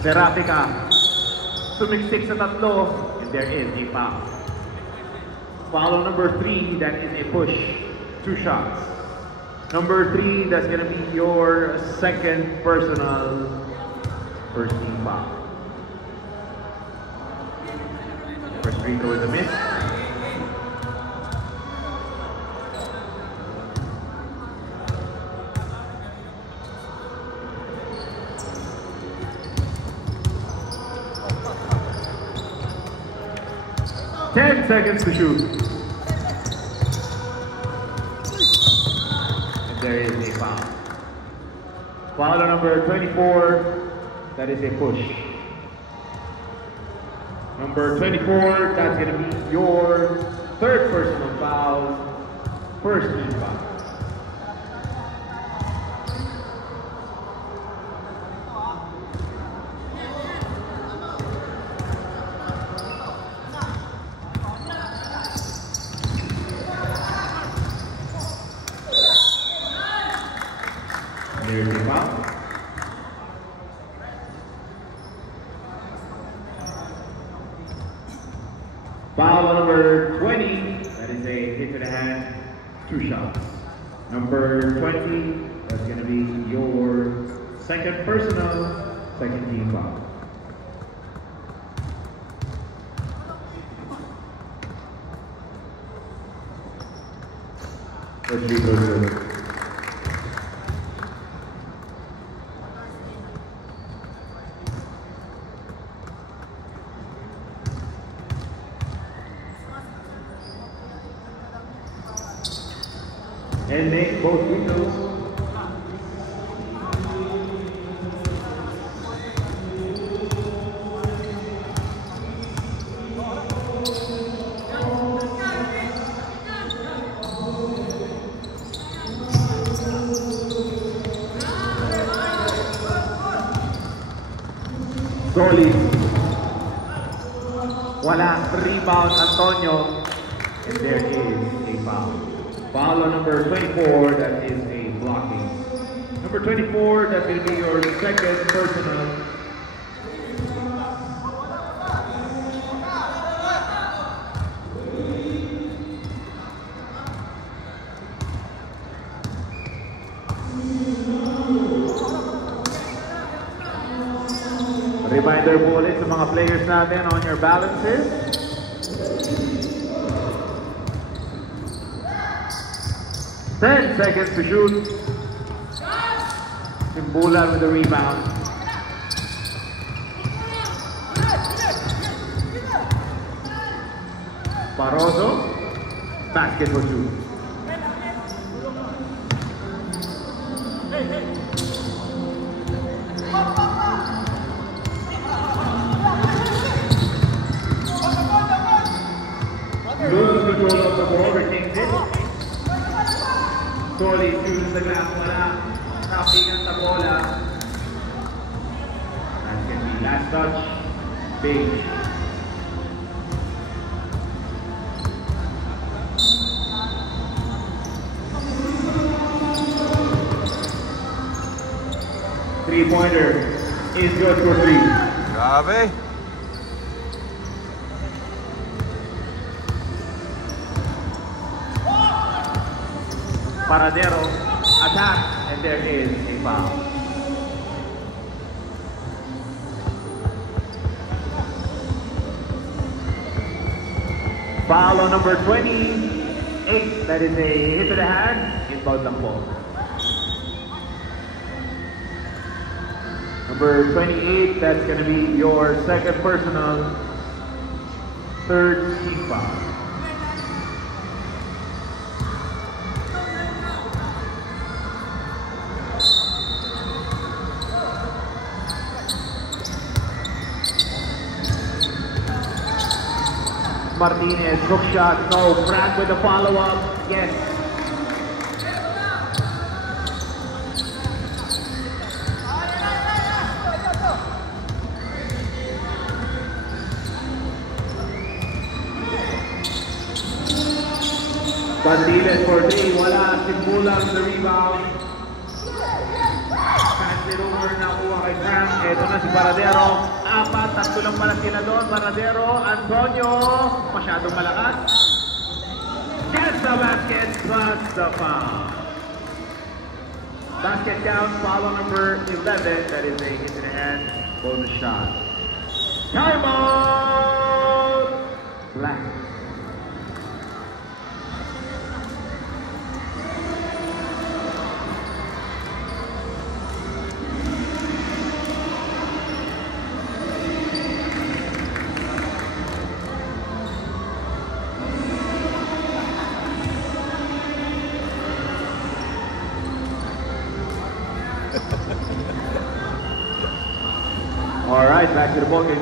Terapika, sumiksik sa tatlo, and there is a foul. Foul number 3, that is a push, 2 shots. Number 3, that's gonna be your second personal first team foul. First free throw is a miss. Ten seconds to shoot. And there is a foul. Foul number 24, that is a push. Number 24, that's going to be your third personal foul, first team foul. Foul on number 20. That is a hit to the hand. 2 shots. Number 20. That's going to be your second personal, second team foul. First free throw good. And make both free throws. Solid. Wala. Rebound, Antonio. And there is a foul. Foul on number 24, that is a blocking. Number 24, that will be your second personal. Reminder po ulit sa mga players natin on your balances. Ten seconds to shoot. Simbulan with the rebound. Barroso, basket for two. Loses control of the ball, retains it. Solid shoots the glass, wala. Tapping ang bola. That can be last touch. Big. Three-pointer is good for three. Grabe. Paradero, attack, and there is a foul. Foul on number 28, that is a hit to the hand, inbound lang po. Number 28, that's going to be your second personal, third team foul. Martinez, hook shot, no. Brad with the follow-up, yes. Bandiles for three, wala. Simbulan the rebound. Pass it over, nakuha kay Frank. Ito na si Paradero. Apat, tatlo lang pala sila doon. Paradero, Antonio, masyadong malakas. Gets the basket, plus the foul. Basket down, foul number 11. That is a hit in the hand, bonus shot. Timeout! Black. All right, back to the ball game.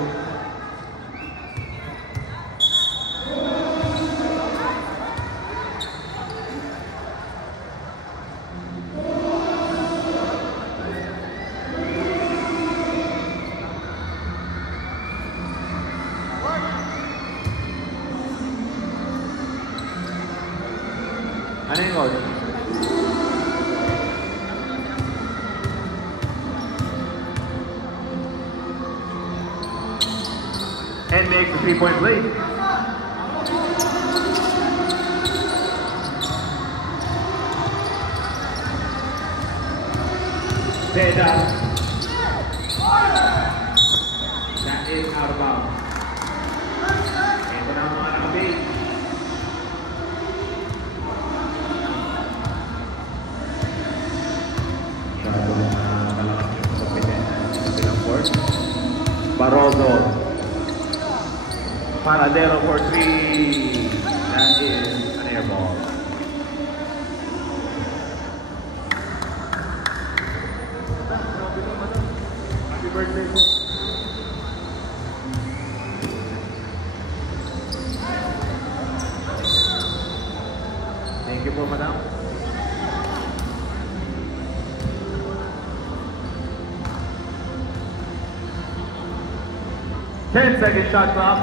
Ano yung order? And makes the three-point play. Seda. That is out of bounds. Ito na ang mga nakabase. Masyado na malakas yung kompetensya ng kabilang court. Barroso. Paradero for 3. That is an air ball. Happy birthday. Thank you po, madam. Ten-second shot clock.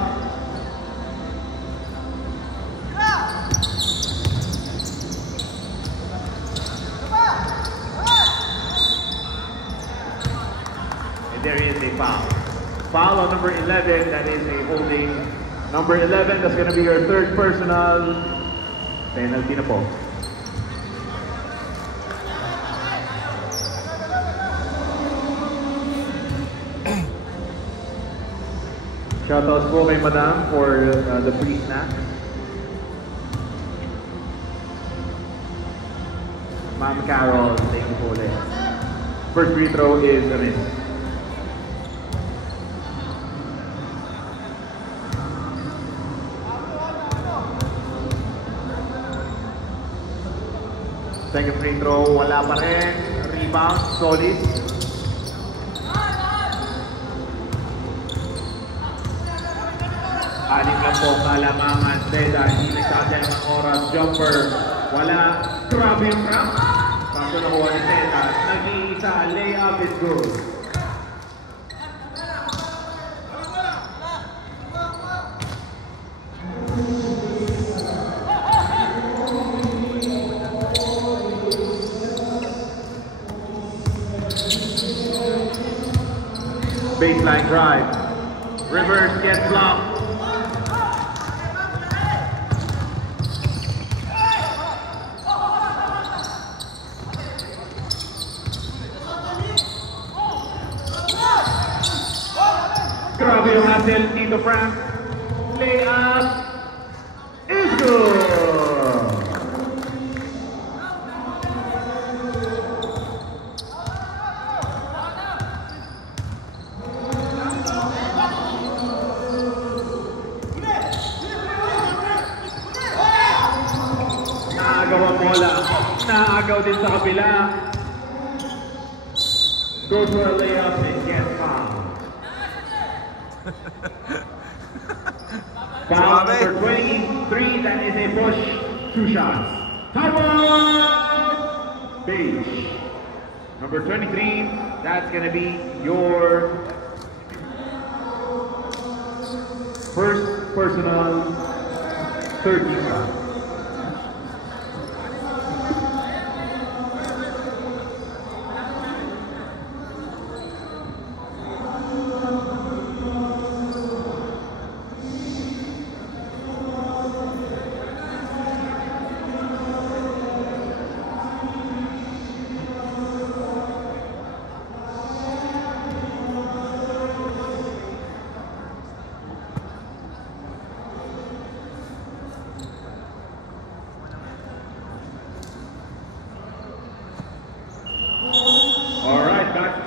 There is a foul. Foul on number 11, that is a holding. Number 11, that's going to be your third personal. Penalty na po. Shoutouts po kay Madam for the free snack. Ma'am Carol, thank you po ulit. First free throw is a miss. Second free throw, wala pa rin. Rebound, solid. Anim lang po kalamangan. Seda, hindi nagkasya ng oras. Jumper, wala. Grabe yung cramp. Kaso nakuha ni Seda. Nag-iisa, layup is good. Baseline drive. Reverse gets blocked. Grabe yung hustle dito, Frank. Layup is good. Naagaw din sa kabila. Go for a layup and get fouled. Foul number 23, that is a push. 2 shots. Time out! Beige. Number 23, that's gonna be your first personal 30 shot.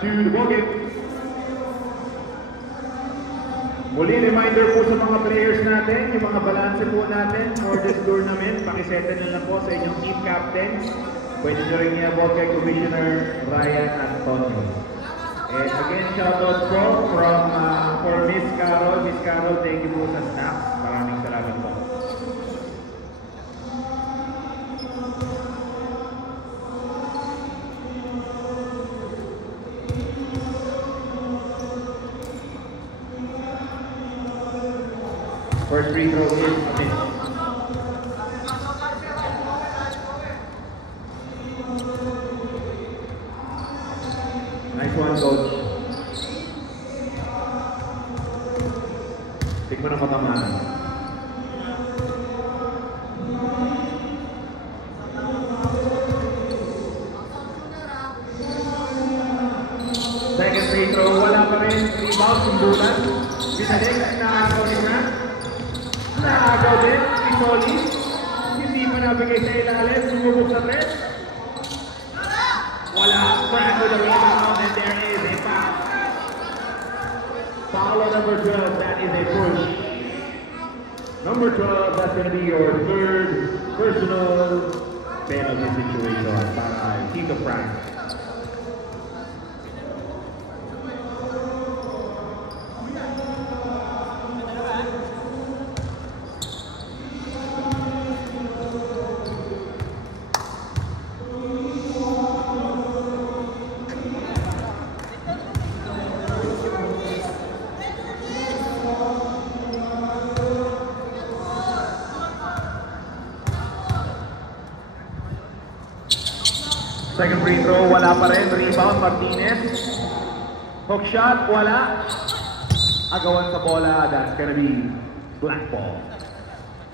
To the ballgame. Muli, reminder po sa mga players natin, yung mga balance po natin for this tournament, pakisete na lang po sa inyong team captains. Pwede nyo rin i-abot kay Commissioner Ryan Antonio. And again, shoutout po for Miss Carol. Miss Carol, thank you po sa snacks. Maraming salamat po. First free throw is a miss. Nice one, coach. Tignan ang matamaan. rebound, Simbulan. Binalik, nakagaw ni Frank. Nakagaw din, si Solis. Hindi pa nabigay sa ilalim, sumubok sa red. Wala, Frank with a rebound, and there is a foul. Foul on number 12, that is a push. Number 12, that's going to be your third personal penalty situation para Tito Frank. Second free throw, wala pa rin. Rebound, Martinez. Hook shot, wala. Agawan sa bola, that's gonna be black ball.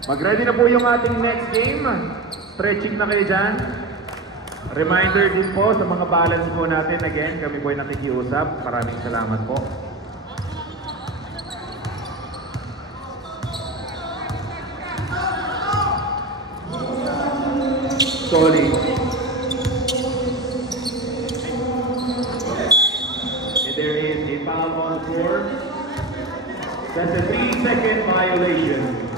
Mag-ready na po yung ating next game. Stretching na kayo dyan. Reminder din po sa mga balance po natin. Again, kami po ay nakikiusap. Maraming salamat po. Sorry. There is a foul on the floor. That's a 3-second violation.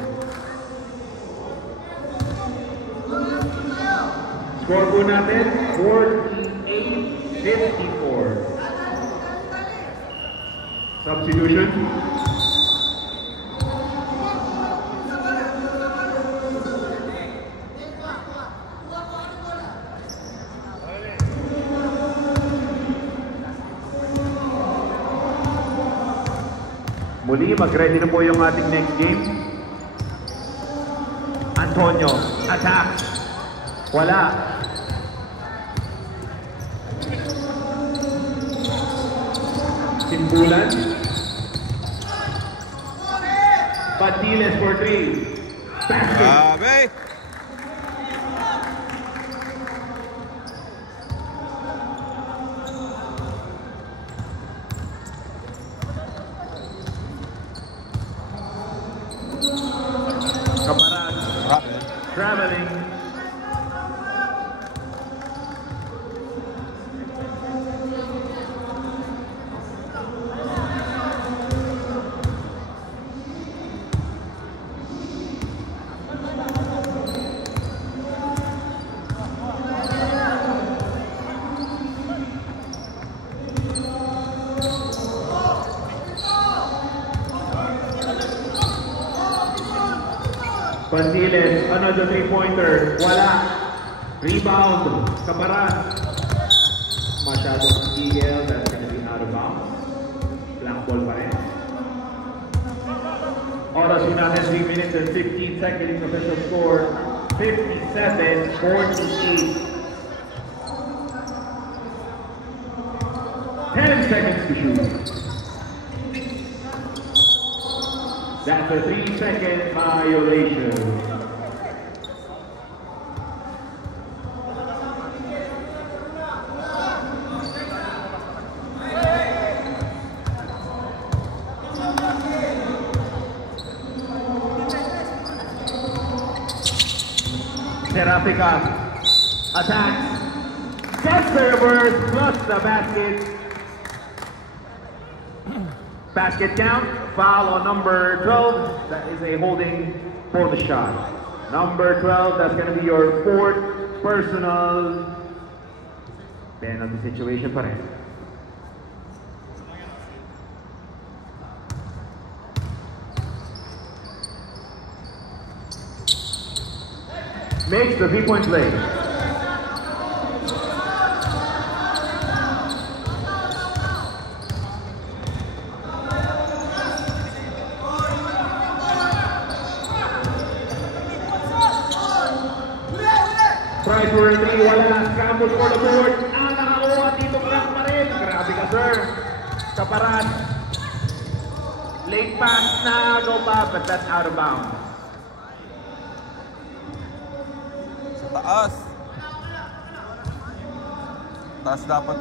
Score po natin, 48-54. Substitution. Muli, mag-ready na po yung ating next game. Antonio, attack. Wala. Simbulan. Patiles for 3. Basket. Traveling. Bandiles, another three-pointer. Wala. Rebound. Kaparan. Masyadong eagle. That's gonna be out of bounds. Black ball pa rin. Oras yun natin 3 minutes and 15 seconds. Official score 57-48. 10 seconds to shoot. That's a 3-second violation. Serapika attacks. Set servers plus the basket. Basket count, foul on number 12. That is a holding for the shot. Number 12, that's going to be your fourth personal penalty situation pa rin. Makes the 3-point play. Try for a 3, wala. Scramble for the board. Nakakuha dito Frank pa rin. Grabe ka, sir. Kaparan. Late pass na, go pa, but that's out of bounds. Sa taas. Taas dapat.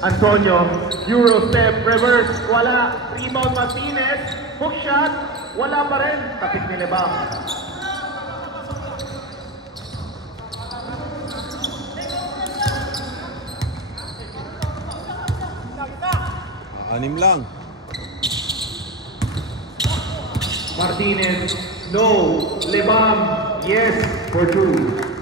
Antonio, Euro step, reverse, wala. Rebound Martinez, hook shot, wala pa rin. Tapik ni Lebam. Anim lang. Martinez, no. Lebam, yes, for 2.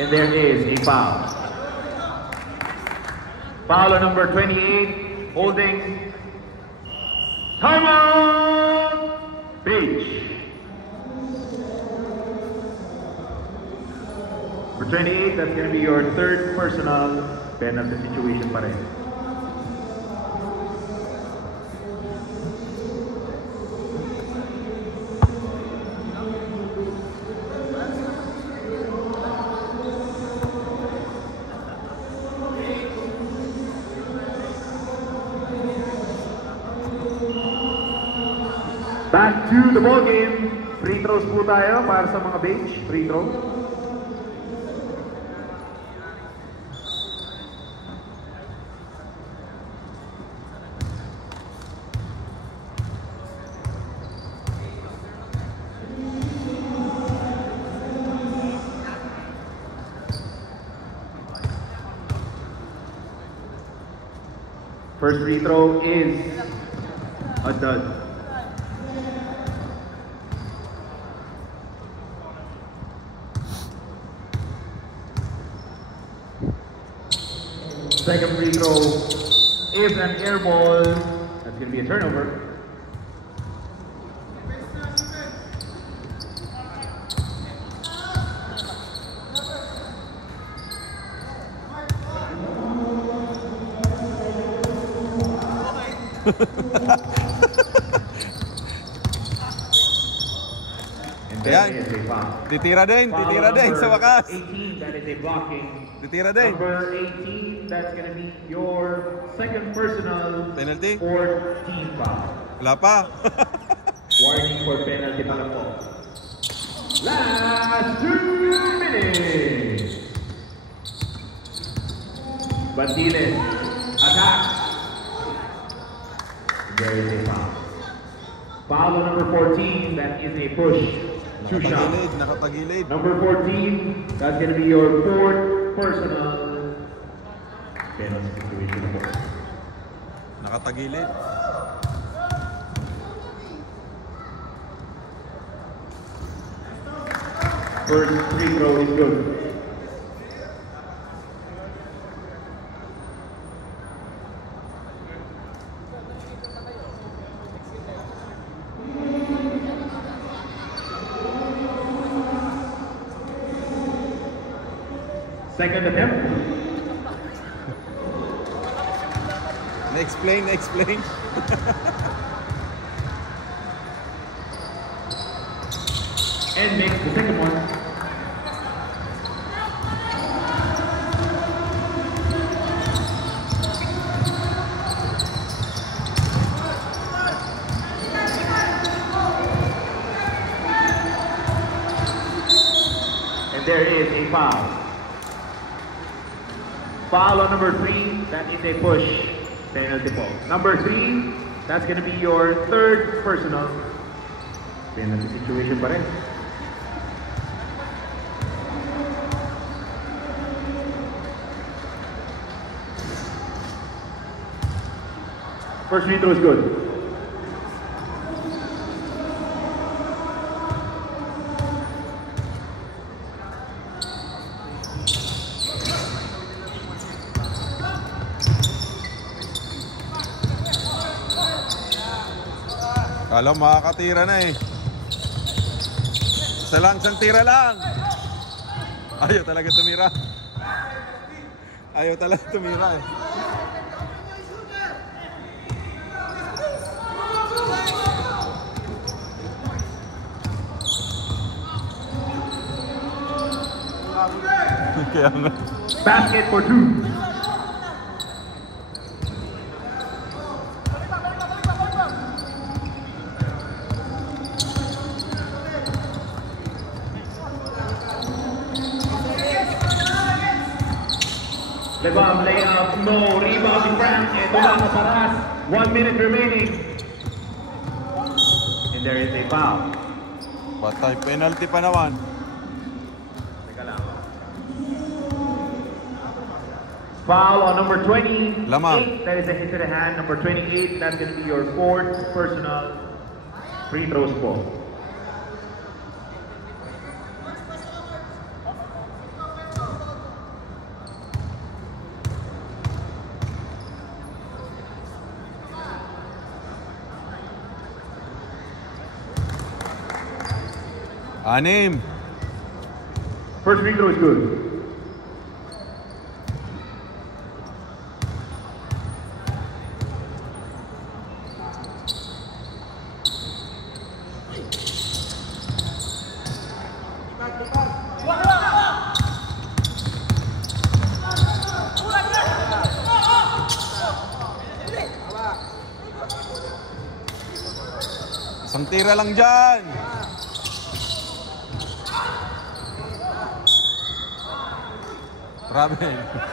And there is a foul. Foul on number 28, holding. Timeout! Beach. For 28, that's going to be your third personal penalty situation pa rin. Back to the ball game. Free throws po tayo para sa mga bench. Free throw. First free throw is a dud. Second free throw is an air ball. That's going to be a turnover. And Ayan. that is a foul. Titira din sa wakas. 18, that is a blocking. Titira din. Number 18, that's going to be your second personal Penalty? for team foul. Wala pa. Warning for penalty pa lang po. Last 2 minutes. Bandiles, attack. There is a foul. Foul on number 14, that is a push. 2 shots. Nakatagilid. Number 14, that's going to be your fourth personal penalty situation. Nakatagilid. First free throw is good. Second attempt. Na-explain. And makes the second one. And there is a foul. Foul on number 3, that is a push. Penalty ball. Number 3, that's going to be your third personal penalty situation pa rin. First free throw is good. Alam, makakatira na eh. Isang tira lang. Ayaw talaga tumira eh. Kaya nga. Basket for 2. Lebam layup, no. Rebound si Frank. Ito lang ang paras. 1 minute remaining. And there is a foul. Batay, penalty pa naman. Teka lang. Foul on number 28. Lamang. That is a hit to the hand. Number 28, that's going to be your 4th personal free throws ball. Anim. First free throw is good. Isang tira lang dyan. Travel.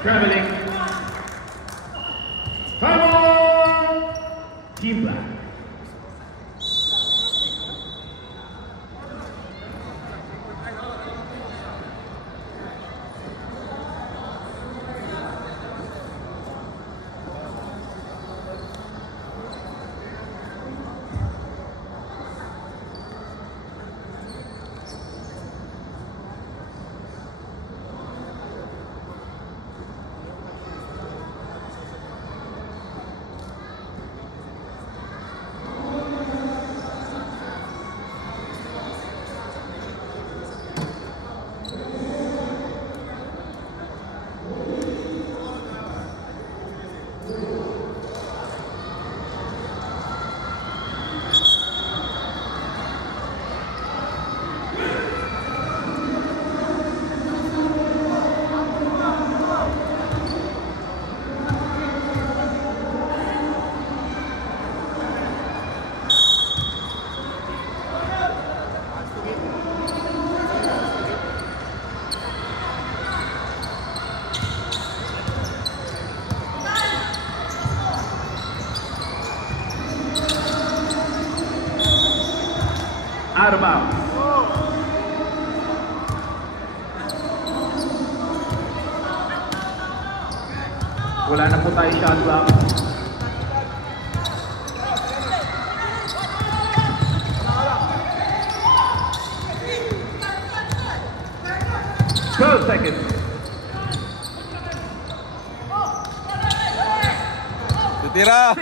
Traveling. Come on! Team Black. Out of bounds. Wala na po tayo shot clock. Twelve seconds. Titira.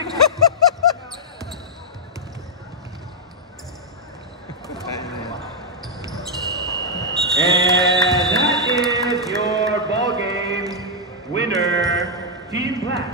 And that is your ball game winner, Team Black.